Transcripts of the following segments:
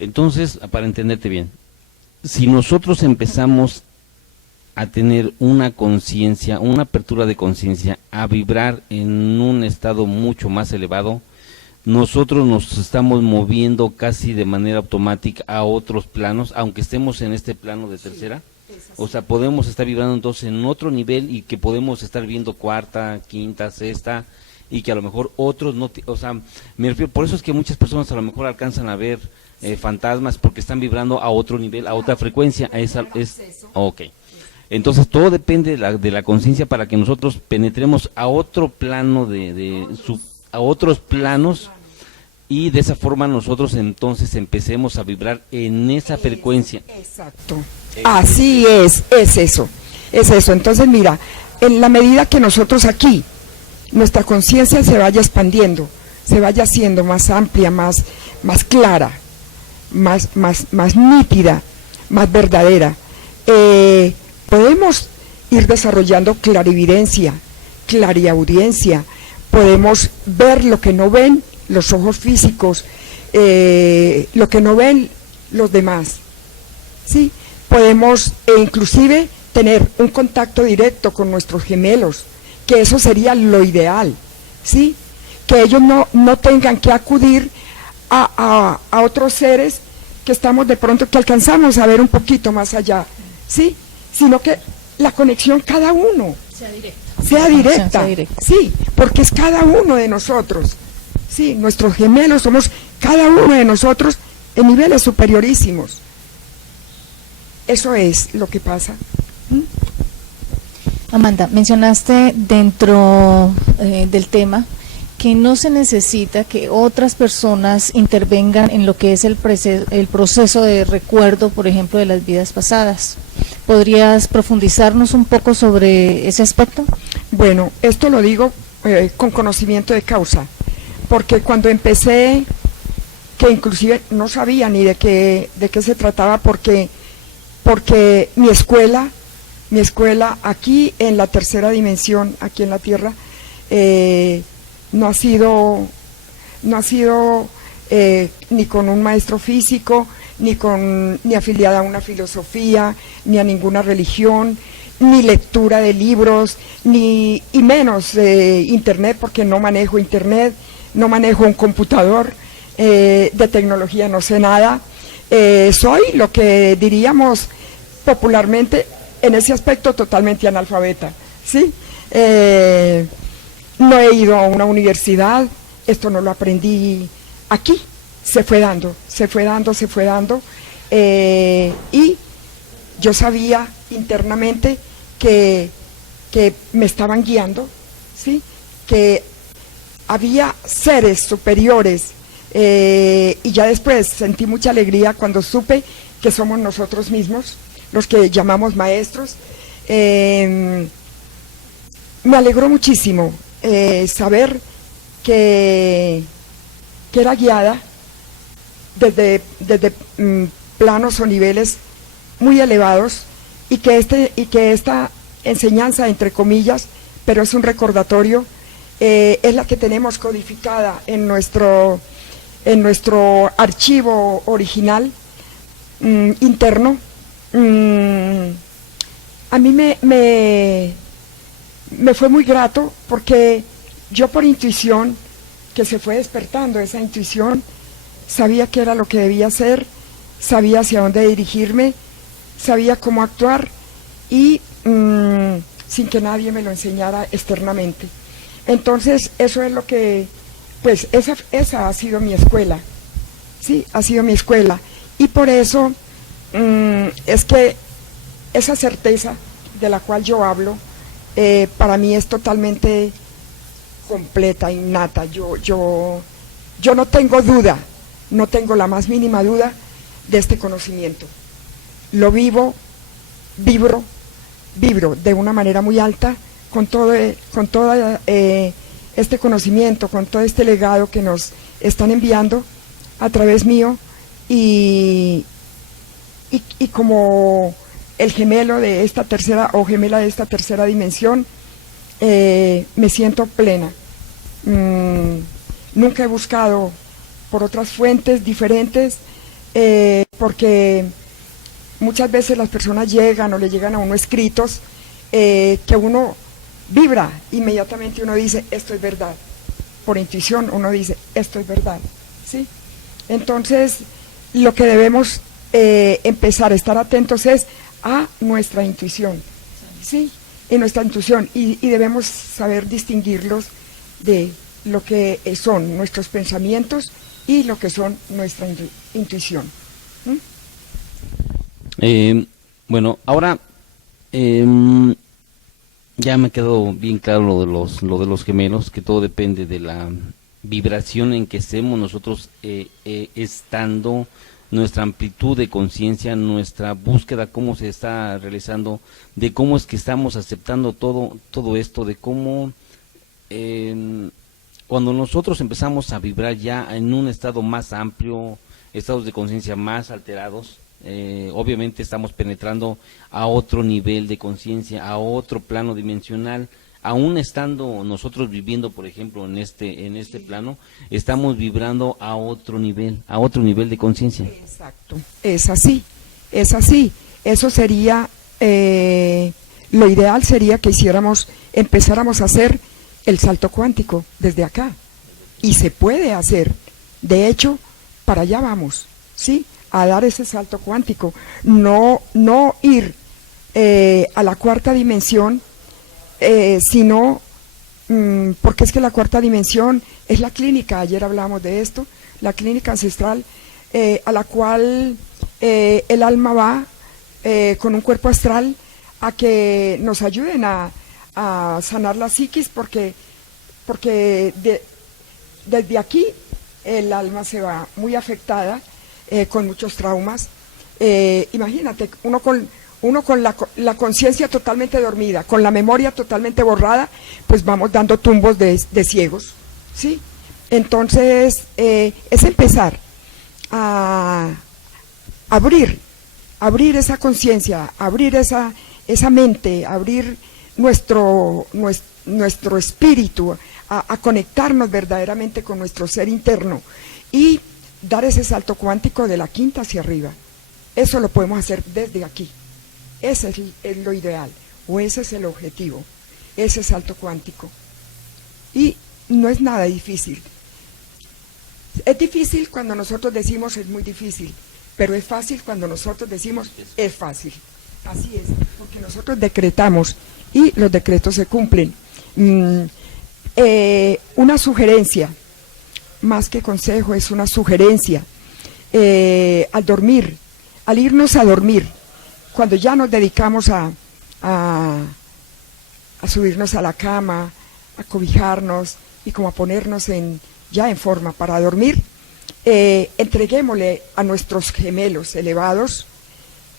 Entonces, para entenderte bien, si nosotros empezamos a tener una conciencia, una apertura de conciencia, a vibrar en un estado mucho más elevado, nosotros nos estamos moviendo casi de manera automática a otros planos, aunque estemos en este plano de tercera. O sea, podemos estar vibrando entonces en otro nivel y que podemos estar viendo cuarta, quinta, sexta, y que a lo mejor otros no, o sea, me refiero, por eso es que muchas personas a lo mejor alcanzan a ver fantasmas, porque están vibrando a otro nivel, a otra frecuencia, ok. Entonces todo depende de la conciencia para que nosotros penetremos a otro plano a otros planos, y de esa forma nosotros entonces empecemos a vibrar en esa frecuencia. Exacto. Así es eso. Entonces mira, en la medida que nosotros aquí, nuestra conciencia se vaya expandiendo, se vaya haciendo más amplia, más clara, más nítida, más verdadera, podemos ir desarrollando clarividencia, clariaudiencia, podemos ver lo que no ven los ojos físicos, lo que no ven los demás, ¿sí? Podemos inclusive tener un contacto directo con nuestros gemelos, que eso sería lo ideal, ¿sí? Que ellos no tengan que acudir a otros seres que estamos de pronto, que alcanzamos a ver un poquito más allá, ¿sí? Sino que la conexión cada uno sea directa, sí, porque es cada uno de nosotros, sí, nuestros gemelos somos cada uno de nosotros en niveles superiorísimos. Eso es lo que pasa. Amanda, mencionaste dentro del tema que no se necesita que otras personas intervengan en lo que es el proceso de recuerdo, por ejemplo, de las vidas pasadas. ¿Podrías profundizarnos un poco sobre ese aspecto? Bueno, esto lo digo con conocimiento de causa, porque cuando empecé, que inclusive no sabía ni de qué se trataba, porque mi escuela aquí en la tercera dimensión, aquí en la Tierra, no ha sido ni con un maestro físico, ni afiliada a una filosofía, ni a ninguna religión, ni lectura de libros, y menos internet, porque no manejo internet, no manejo un computador, de tecnología no sé nada. Soy lo que diríamos popularmente en ese aspecto totalmente analfabeta, ¿sí? No he ido a una universidad, esto no lo aprendí aquí, se fue dando, y yo sabía internamente que me estaban guiando, ¿sí? Que había seres superiores, y ya después sentí mucha alegría cuando supe que somos nosotros mismos los que llamamos maestros. Me alegró muchísimo saber que era guiada desde planos o niveles muy elevados, y que esta enseñanza, entre comillas, pero es un recordatorio, es la que tenemos codificada en nuestro archivo original interno. A mí me fue muy grato, porque yo, por intuición, que se fue despertando esa intuición, sabía qué era lo que debía hacer, sabía hacia dónde dirigirme, sabía cómo actuar, y sin que nadie me lo enseñara externamente. Entonces eso es lo que, pues esa ha sido mi escuela, sí, ha sido mi escuela, y por eso es que esa certeza de la cual yo hablo, para mí es totalmente completa, innata. Yo no tengo duda, no tengo la más mínima duda de este conocimiento. Lo vibro de una manera muy alta con todo este conocimiento, con todo este legado que nos están enviando a través mío, y como el gemelo de esta tercera, o gemela de esta tercera dimensión, me siento plena. Nunca he buscado por otras fuentes diferentes porque muchas veces las personas llegan o le llegan a uno escritos que uno vibra, inmediatamente uno dice, esto es verdad. Por intuición uno dice, esto es verdad, ¿sí? Entonces, lo que debemos empezar a estar atentos es a nuestra intuición, ¿sí? En nuestra intuición, y debemos saber distinguirlos de lo que son nuestros pensamientos y lo que son nuestra intuición. Bueno, ahora ya me quedó bien claro lo de los gemelos, que todo depende de la vibración en que estemos nosotros estando, nuestra amplitud de conciencia, nuestra búsqueda, cómo se está realizando, de cómo es que estamos aceptando todo esto, de cómo cuando nosotros empezamos a vibrar ya en un estado más amplio, estados de conciencia más alterados, obviamente estamos penetrando a otro nivel de conciencia, a otro plano dimensional. Aún estando nosotros viviendo, por ejemplo, en este plano, estamos vibrando a otro nivel de conciencia. Exacto, es así. Eso sería, lo ideal sería que empezáramos a hacer el salto cuántico desde acá. Y se puede hacer. De hecho, para allá vamos, ¿sí? A dar ese salto cuántico. No ir a la cuarta dimensión, sino porque es que la cuarta dimensión es la clínica, ayer hablábamos de esto, la clínica ancestral a la cual el alma va con un cuerpo astral a que nos ayuden a sanar la psiquis, porque desde aquí el alma se va muy afectada, con muchos traumas. Imagínate, uno con la conciencia totalmente dormida, con la memoria totalmente borrada, pues vamos dando tumbos de ciegos, ¿sí? Entonces, es empezar a abrir esa conciencia, abrir esa mente, abrir nuestro espíritu, a conectarnos verdaderamente con nuestro ser interno y dar ese salto cuántico de la quinta hacia arriba. Eso lo podemos hacer desde aquí. Ese es lo ideal, o ese es el objetivo, ese salto cuántico. Y no es nada difícil. Es difícil cuando nosotros decimos es muy difícil, pero es fácil cuando nosotros decimos es fácil. Así es, porque nosotros decretamos y los decretos se cumplen. Una sugerencia, más que consejo, es una sugerencia. Al dormir, al irnos a dormir, cuando ya nos dedicamos a subirnos a la cama, a cobijarnos y como a ponernos ya en forma para dormir, entreguémosle a nuestros gemelos elevados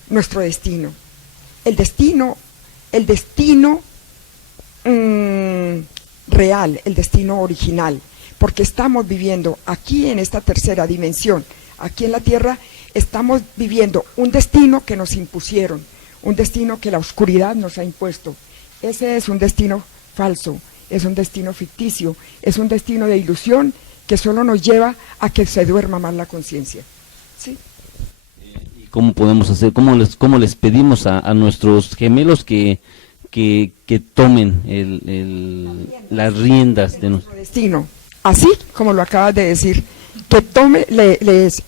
nuestro destino. El destino real, el destino original, porque estamos viviendo aquí en esta tercera dimensión, aquí en la Tierra, estamos viviendo un destino que nos impusieron, un destino que la oscuridad nos ha impuesto. Ese es un destino falso, es un destino ficticio, es un destino de ilusión que solo nos lleva a que se duerma más la conciencia. ¿Sí? ¿Y cómo podemos hacer? ¿Cómo les pedimos a nuestros gemelos que tomen las riendas de nuestro destino? Así como lo acabas de decir, que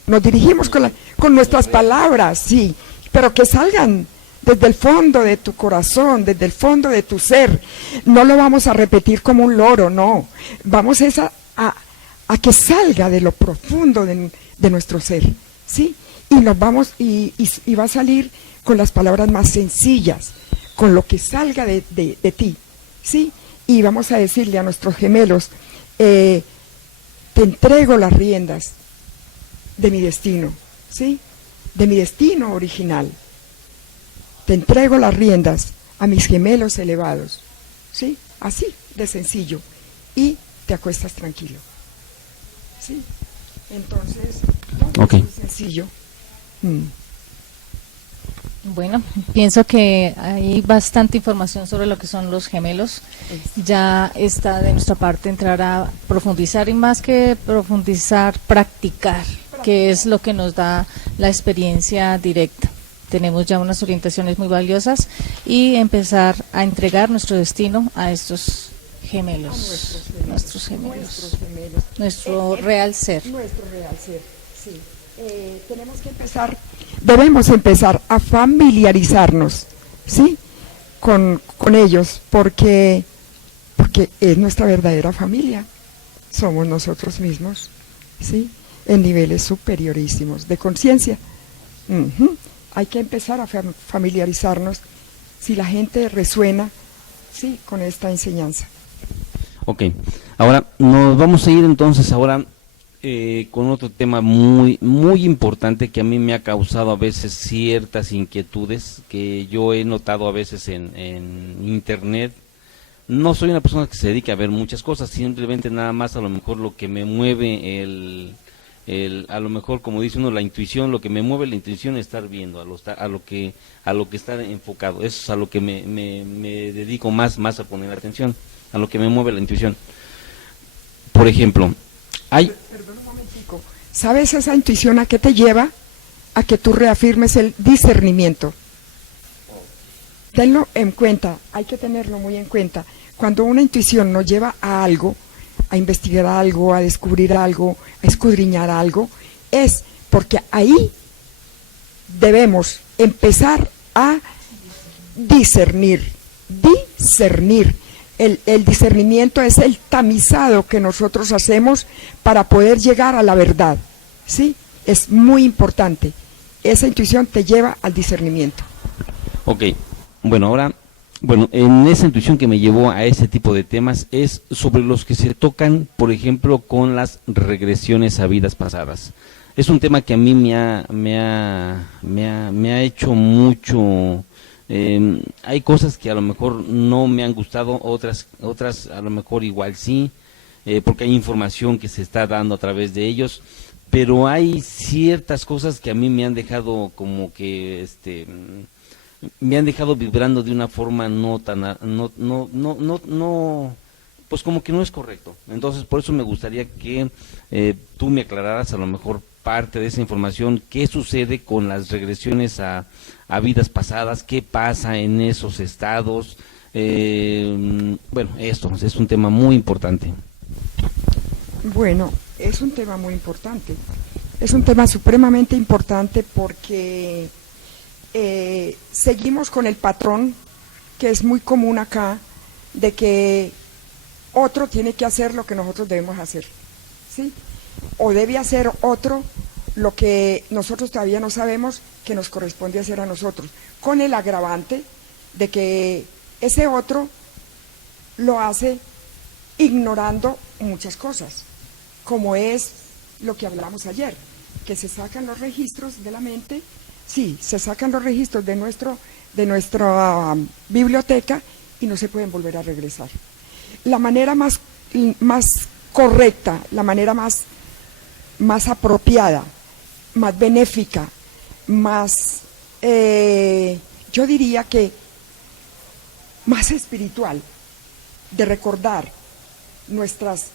nos dirigimos con nuestras palabras, sí, pero que salgan desde el fondo de tu corazón, desde el fondo de tu ser. No lo vamos a repetir como un loro, no. Vamos a que salga de lo profundo de nuestro ser, ¿sí? Y nos vamos, y va a salir con las palabras más sencillas, con lo que salga de ti, ¿sí? Y vamos a decirle a nuestros gemelos, te entrego las riendas de mi destino, ¿sí? De mi destino original. Te entrego las riendas a mis gemelos elevados, ¿sí? Así de sencillo. Y te acuestas tranquilo, ¿sí? Entonces, okay. Es muy sencillo. Bueno, pienso que hay bastante información sobre lo que son los gemelos. Ya está de nuestra parte entrar a profundizar, y más que profundizar, practicar, que es lo que nos da la experiencia directa. Tenemos ya unas orientaciones muy valiosas y empezar a entregar nuestro destino a estos gemelos, nuestros gemelos, nuestro real ser. Nuestro real ser, sí. Debemos empezar a familiarizarnos, ¿sí? Con ellos, porque es nuestra verdadera familia, somos nosotros mismos, ¿sí? En niveles superiorísimos de conciencia. Hay que empezar a familiarizarnos si la gente resuena, sí, con esta enseñanza. Ok, ahora nos vamos a ir entonces ahora con otro tema muy importante que a mí me ha causado a veces ciertas inquietudes que yo he notado a veces en internet. No soy una persona que se dedique a ver muchas cosas, simplemente nada más a lo mejor lo que me mueve a lo mejor, como dice uno, la intuición, lo que me mueve la intuición es estar viendo, a lo que está enfocado. Eso es a lo que me dedico más a poner atención, a lo que me mueve la intuición. Por ejemplo, Perdón un momentico. ¿Sabes esa intuición a qué te lleva? A que tú reafirmes el discernimiento. Tenlo en cuenta, hay que tenerlo muy en cuenta. Cuando una intuición nos lleva a algo, a investigar algo, a descubrir algo, a escudriñar algo, es porque ahí debemos empezar a discernir. El discernimiento es el tamizado que nosotros hacemos para poder llegar a la verdad, ¿sí? Es muy importante. Esa intuición te lleva al discernimiento. Ok, en esa intuición que me llevó a ese tipo de temas es sobre los que se tocan, por ejemplo, con las regresiones a vidas pasadas. Es un tema que a mí me ha hecho mucho. Hay cosas que a lo mejor no me han gustado, otras a lo mejor igual sí, porque hay información que se está dando a través de ellos, pero hay ciertas cosas que a mí me han dejado como que me han dejado vibrando de una forma pues como que no es correcto. Entonces por eso me gustaría que tú me aclararas a lo mejor parte de esa información, qué sucede con las regresiones a vidas pasadas, qué pasa en esos estados. Esto es un tema muy importante. Bueno, es un tema muy importante. Es un tema supremamente importante porque seguimos con el patrón que es muy común acá, de que otro tiene que hacer lo que nosotros debemos hacer, ¿sí? O debe hacer otro lo que nosotros todavía no sabemos que nos corresponde hacer a nosotros, con el agravante de que ese otro lo hace ignorando muchas cosas, como es lo que hablamos ayer, que se sacan los registros de la mente. Sí, se sacan los registros de nuestra biblioteca y no se pueden volver a regresar. La manera más correcta, la manera más apropiada, más benéfica, yo diría que más espiritual, de recordar nuestras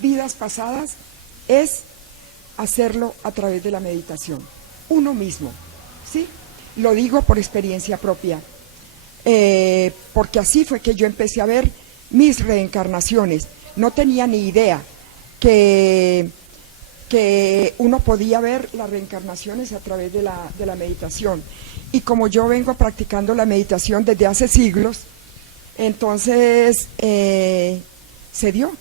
vidas pasadas, es hacerlo a través de la meditación, uno mismo, ¿sí? Lo digo por experiencia propia, porque así fue que yo empecé a ver mis reencarnaciones. No tenía ni idea que uno podía ver las reencarnaciones a través de la meditación. Y como yo vengo practicando la meditación desde hace siglos, entonces se dio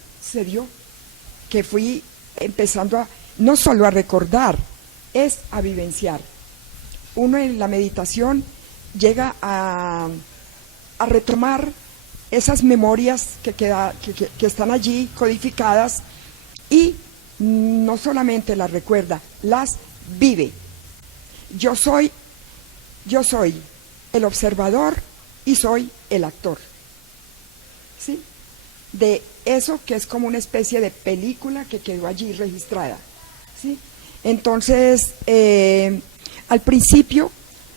que fui empezando no solo a recordar, es a vivenciar. Uno en la meditación llega a retomar esas memorias que están allí codificadas, y no solamente las recuerda, las vive. Yo soy el observador y soy el actor, ¿sí? De eso que es como una especie de película que quedó allí registrada, ¿sí? Entonces, al principio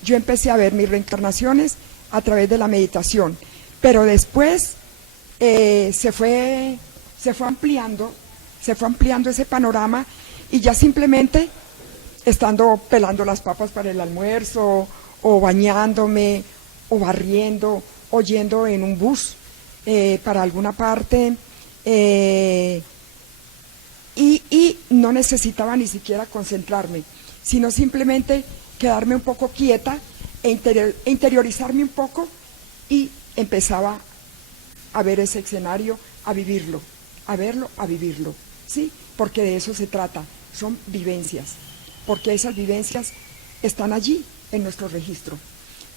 yo empecé a ver mis reencarnaciones a través de la meditación, pero después se fue ampliando ese panorama, y ya simplemente estando pelando las papas para el almuerzo, o bañándome, o barriendo, o yendo en un bus para alguna parte, y no necesitaba ni siquiera concentrarme, sino simplemente quedarme un poco quieta e interiorizarme un poco, y empezaba a ver ese escenario, a vivirlo, a verlo, a vivirlo, ¿sí? Porque de eso se trata, son vivencias, porque esas vivencias están allí en nuestro registro.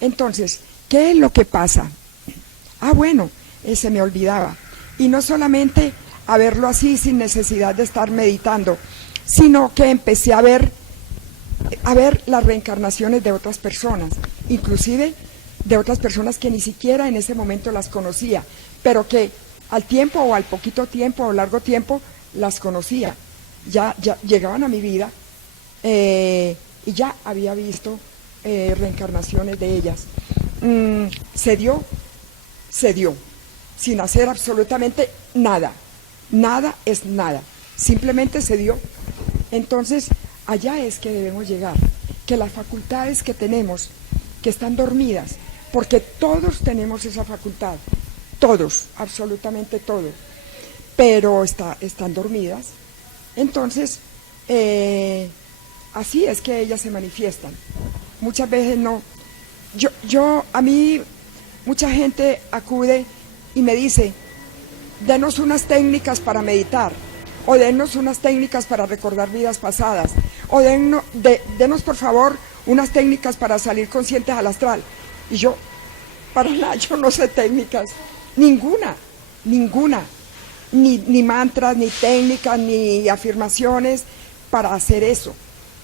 Entonces, ¿qué es lo que pasa? Bueno, se me olvidaba. Y no solamente a verlo así sin necesidad de estar meditando, sino que empecé a ver las reencarnaciones de otras personas, inclusive de otras personas que ni siquiera en ese momento las conocía, pero que al tiempo o al poquito tiempo o largo tiempo las conocía, ya llegaban a mi vida, y ya había visto reencarnaciones de ellas. Se dio, sin hacer absolutamente nada, nada es nada, simplemente se dio. Entonces, allá es que debemos llegar, que las facultades que tenemos, que están dormidas, porque todos tenemos esa facultad, todos, absolutamente todos, pero están dormidas. Entonces, así es que ellas se manifiestan. Muchas veces no. A mí, mucha gente acude y me dice, denos unas técnicas para meditar, o denos unas técnicas para recordar vidas pasadas, o denos por favor unas técnicas para salir conscientes al astral. Y yo, para nada, yo no sé técnicas, ninguna, ni mantras, ni técnicas, ni afirmaciones para hacer eso.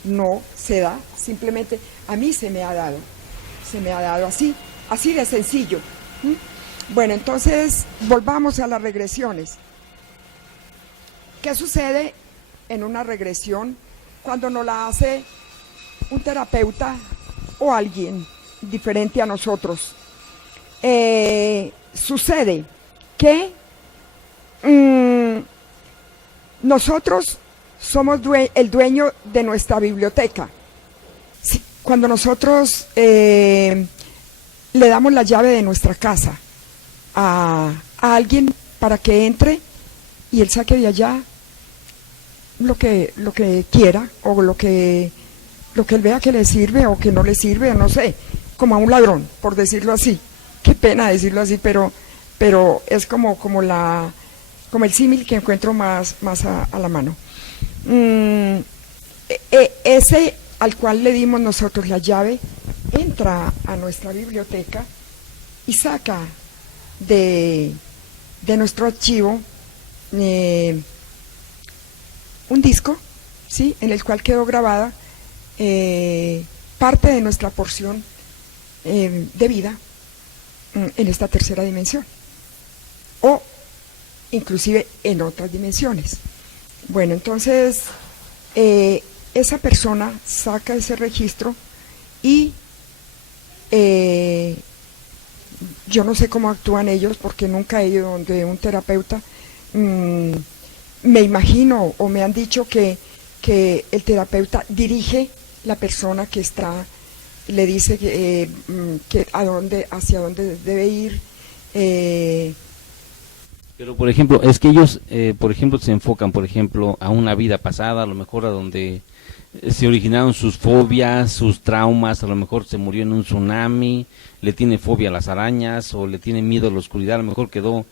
No se da, simplemente a mí se me ha dado así de sencillo. Bueno, entonces volvamos a las regresiones. ¿Qué sucede en una regresión cuando nos la hace un terapeuta o alguien diferente a nosotros? Sucede que nosotros somos el dueño de nuestra biblioteca. Cuando nosotros le damos la llave de nuestra casa a alguien para que entre y él saque de allá lo que quiera, o lo que él vea que le sirve o que no le sirve, no sé, como a un ladrón, por decirlo así. Qué pena decirlo así, pero es como el símil que encuentro más a la mano. Ese al cual le dimos nosotros la llave entra a nuestra biblioteca y saca de nuestro archivo un disco, ¿sí?, en el cual quedó grabada parte de nuestra porción de vida en esta tercera dimensión, o inclusive en otras dimensiones. Bueno, entonces esa persona saca ese registro y yo no sé cómo actúan ellos, porque nunca he ido donde un terapeuta. Me imagino, o me han dicho que el terapeuta dirige la persona que está, le dice que hacia dónde debe ir. Pero por ejemplo, es que ellos, por ejemplo, se enfocan, por ejemplo, a una vida pasada, a lo mejor a donde se originaron sus fobias, sus traumas, a lo mejor se murió en un tsunami, le tiene fobia a las arañas, o le tiene miedo a la oscuridad, a lo mejor quedó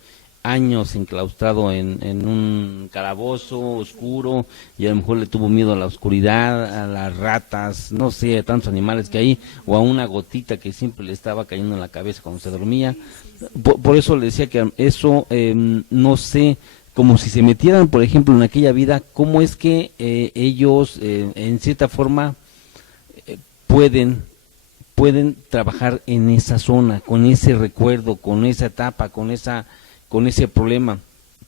años enclaustrado en un calabozo oscuro, y a lo mejor le tuvo miedo a la oscuridad, a las ratas, no sé, a tantos animales que hay, o a una gotita que siempre le estaba cayendo en la cabeza cuando se dormía. Por eso le decía que eso, no sé, como si se metieran, por ejemplo, en aquella vida, cómo es que ellos, en cierta forma, pueden trabajar en esa zona, con ese recuerdo, con esa etapa, con ese problema,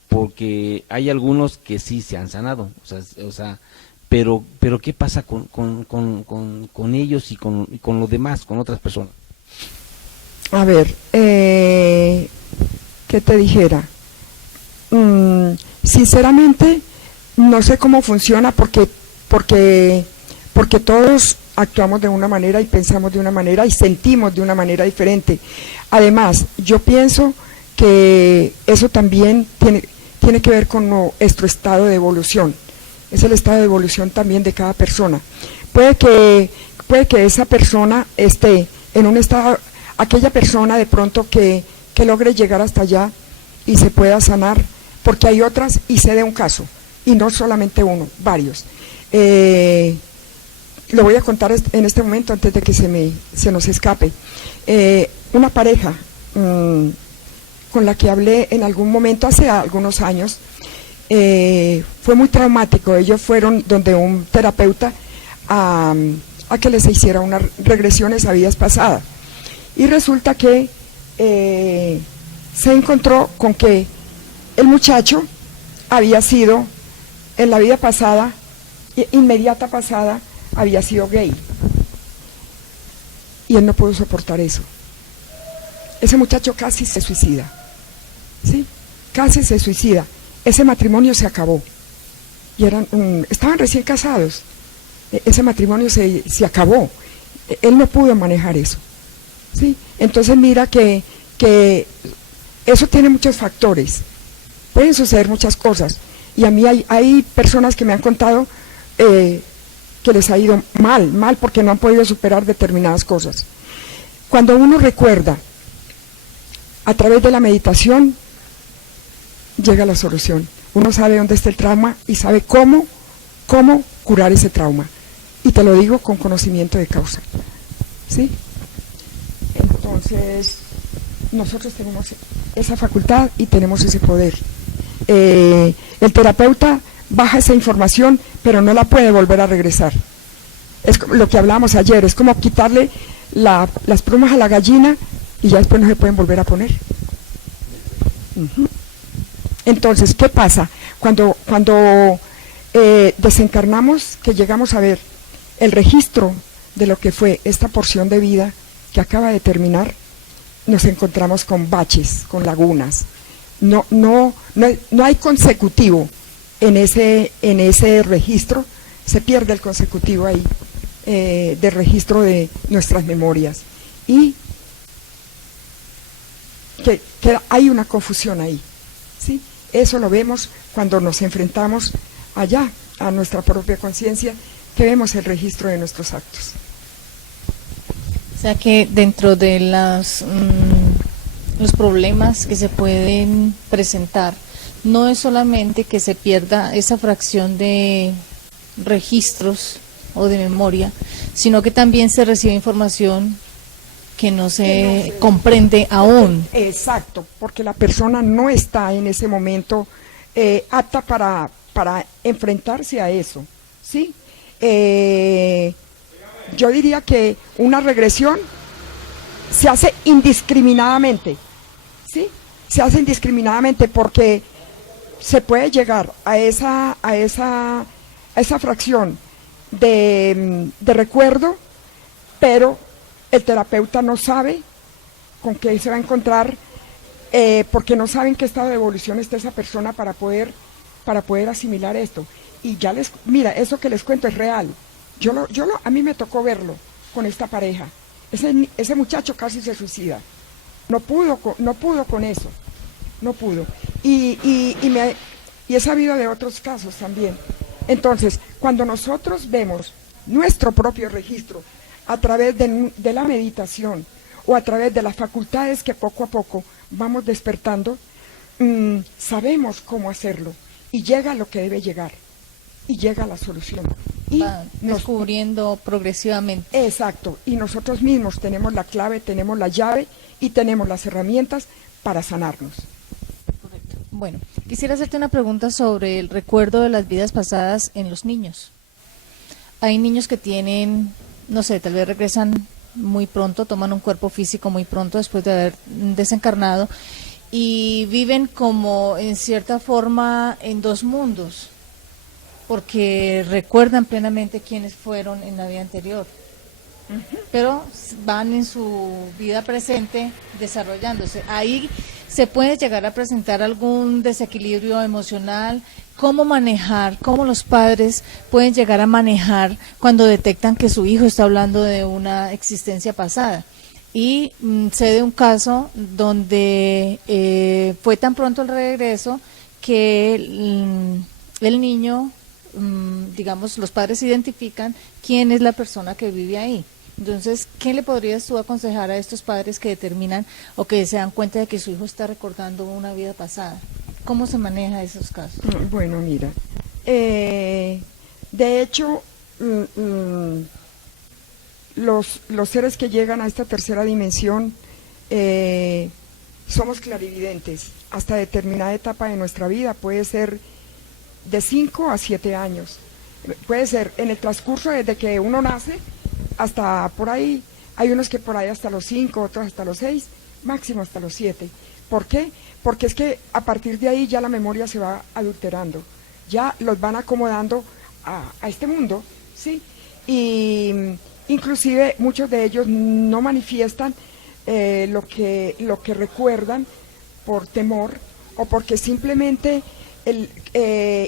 porque hay algunos que sí se han sanado, o sea, pero ¿qué pasa con ellos y con los demás, con otras personas? A ver, ¿qué te dijera? Sinceramente, no sé cómo funciona, porque porque todos actuamos de una manera y pensamos de una manera y sentimos de una manera diferente. Además, yo pienso que eso también tiene que ver con nuestro estado de evolución. Es el estado de evolución también de cada persona. Puede que esa persona esté en un estado, aquella persona de pronto que logre llegar hasta allá y se pueda sanar, porque hay otras, y sé de un caso, y no solamente uno, varios. Lo voy a contar en este momento antes de que se nos escape. Una pareja con la que hablé en algún momento hace algunos años, fue muy traumático. Ellos fueron donde un terapeuta a que les hiciera unas regresiones a vidas pasadas, y resulta que se encontró con que el muchacho había sido en la vida pasada, inmediata pasada, había sido gay, y él no pudo soportar eso. Ese muchacho casi se suicida, ¿sí? Casi se suicida. Ese matrimonio se acabó, y estaban recién casados. Ese matrimonio se acabó. Él no pudo manejar eso, ¿sí? Entonces mira que eso tiene muchos factores, pueden suceder muchas cosas, y a mí hay personas que me han contado que les ha ido mal porque no han podido superar determinadas cosas. Cuando uno recuerda a través de la meditación, llega la solución. Uno sabe dónde está el trauma y sabe cómo curar ese trauma. Y te lo digo con conocimiento de causa, ¿sí? Entonces, nosotros tenemos esa facultad y tenemos ese poder. El terapeuta baja esa información, pero no la puede volver a regresar. Es lo que hablábamos ayer, es como quitarle las plumas a la gallina y ya después no se pueden volver a poner. Entonces, ¿qué pasa? Cuando desencarnamos, que llegamos a ver el registro de lo que fue esta porción de vida que acaba de terminar, nos encontramos con baches, con lagunas. No hay consecutivo en ese registro, se pierde el consecutivo ahí, de registro de nuestras memorias, y que hay una confusión ahí, ¿sí? Eso lo vemos cuando nos enfrentamos allá a nuestra propia conciencia, que vemos el registro de nuestros actos. O sea que dentro de los problemas que se pueden presentar, no es solamente que se pierda esa fracción de registros o de memoria, sino que también se recibe información que no se comprende aún. Exacto, porque la persona no está en ese momento apta para enfrentarse a eso, ¿sí? Yo diría que una regresión se hace indiscriminadamente, ¿sí? Se hace indiscriminadamente porque se puede llegar a esa fracción de recuerdo, pero el terapeuta no sabe con qué se va a encontrar, porque no sabe en qué estado de evolución está esa persona para poder asimilar esto. Y ya mira, eso que les cuento es real. A mí me tocó verlo con esta pareja. Ese muchacho casi se suicida. No pudo con eso. No pudo. Y he sabido de otros casos también. Entonces, cuando nosotros vemos nuestro propio registro a través de la meditación o a través de las facultades que poco a poco vamos despertando, sabemos cómo hacerlo y llega lo que debe llegar y llega la solución. Y descubriendo progresivamente. Exacto, y nosotros mismos tenemos la clave, tenemos la llave y tenemos las herramientas para sanarnos. Correcto. Bueno, quisiera hacerte una pregunta sobre el recuerdo de las vidas pasadas en los niños. Hay niños que tienen, no sé, tal vez regresan muy pronto, toman un cuerpo físico muy pronto después de haber desencarnado y viven como en cierta forma en dos mundos, porque recuerdan plenamente quiénes fueron en la vida anterior, pero van en su vida presente desarrollándose. Ahí se puede llegar a presentar algún desequilibrio emocional cómo manejar, cómo los padres pueden llegar a manejar cuando detectan que su hijo está hablando de una existencia pasada. Y sé de un caso donde fue tan pronto el regreso que el niño, digamos, los padres identifican quién es la persona que vive ahí. Entonces, ¿qué le podrías tú aconsejar a estos padres que determinan o que se dan cuenta de que su hijo está recordando una vida pasada? ¿Cómo se maneja esos casos? Bueno, mira, de hecho, los seres que llegan a esta tercera dimensión somos clarividentes hasta determinada etapa de nuestra vida, puede ser de 5 a 7 años, puede ser en el transcurso desde que uno nace hasta por ahí, hay unos que por ahí hasta los 5, otros hasta los 6, máximo hasta los 7. ¿Por qué? Porque es que a partir de ahí ya la memoria se va adulterando, ya los van acomodando a este mundo, ¿sí? Y inclusive muchos de ellos no manifiestan lo que recuerdan por temor o porque simplemente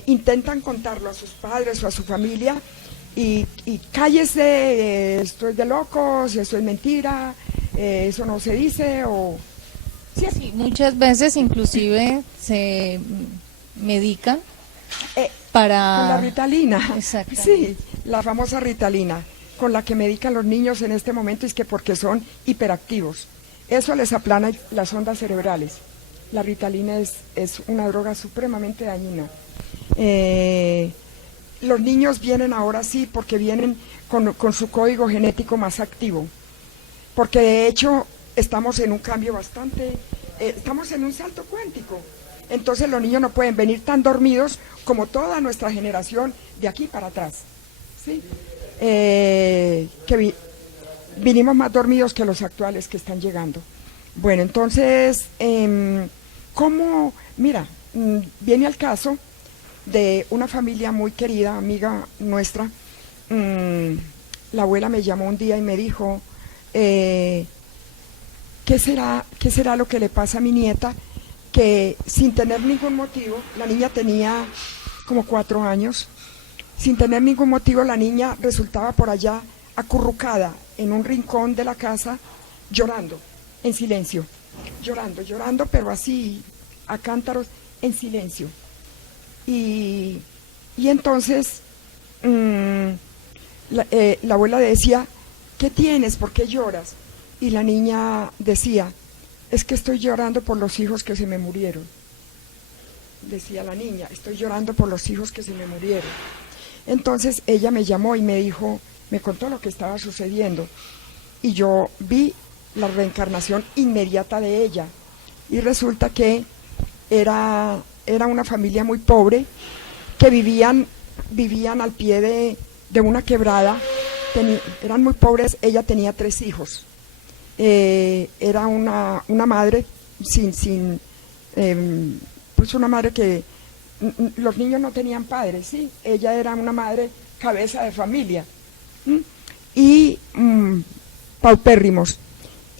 intentan contarlo a sus padres o a su familia y cállese, esto es de locos, eso es mentira, eso no se dice o... Sí, sí, muchas veces inclusive se medican para... Con la Ritalina, Exactamente. sí, la famosa Ritalina, con la que medican los niños en este momento, es que porque son hiperactivos. Eso les aplana las ondas cerebrales. La Ritalina es una droga supremamente dañina. Los niños vienen ahora sí porque vienen con su código genético más activo, porque de hecho estamos en un cambio bastante, estamos en un salto cuántico. Entonces los niños no pueden venir tan dormidos como toda nuestra generación de aquí para atrás, ¿sí? Vinimos más dormidos que los actuales que están llegando. Bueno, entonces, ¿cómo? Mira, viene al caso de una familia muy querida, amiga nuestra. La abuela me llamó un día y me dijo, ¿qué será lo que le pasa a mi nieta? Que sin tener ningún motivo, la niña tenía como 4 años, sin tener ningún motivo la niña resultaba por allá acurrucada en un rincón de la casa, llorando, en silencio, llorando, pero así, a cántaros, en silencio. Y entonces la abuela decía, ¿qué tienes? ¿Por qué lloras? Y la niña decía, es que estoy llorando por los hijos que se me murieron. Decía la niña, estoy llorando por los hijos que se me murieron. Entonces ella me llamó y me contó lo que estaba sucediendo. Y yo vi la reencarnación inmediata de ella. Y resulta que era una familia muy pobre, que vivían al pie de una quebrada, eran muy pobres, ella tenía 3 hijos. Era una madre pues una madre que los niños no tenían padres, ¿sí? Ella era una madre cabeza de familia, y paupérrimos.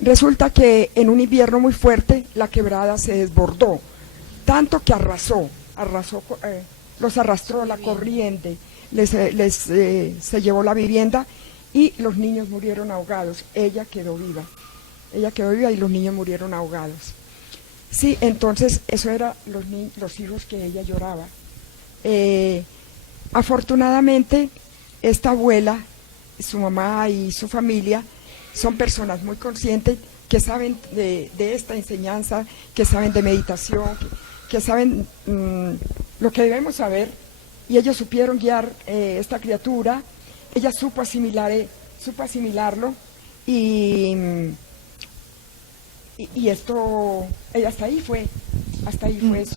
Resulta que en un invierno muy fuerte la quebrada se desbordó, tanto que los arrastró la corriente, se llevó la vivienda y los niños murieron ahogados. Ella quedó viva y los niños murieron ahogados. Sí, entonces eso eran los hijos que ella lloraba. Afortunadamente, esta abuela, su mamá y su familia son personas muy conscientes que saben de esta enseñanza, que saben de meditación, que saben lo que debemos saber, y ellos supieron guiar esta criatura. Ella supo asimilarlo y esto, ella hasta ahí fue eso.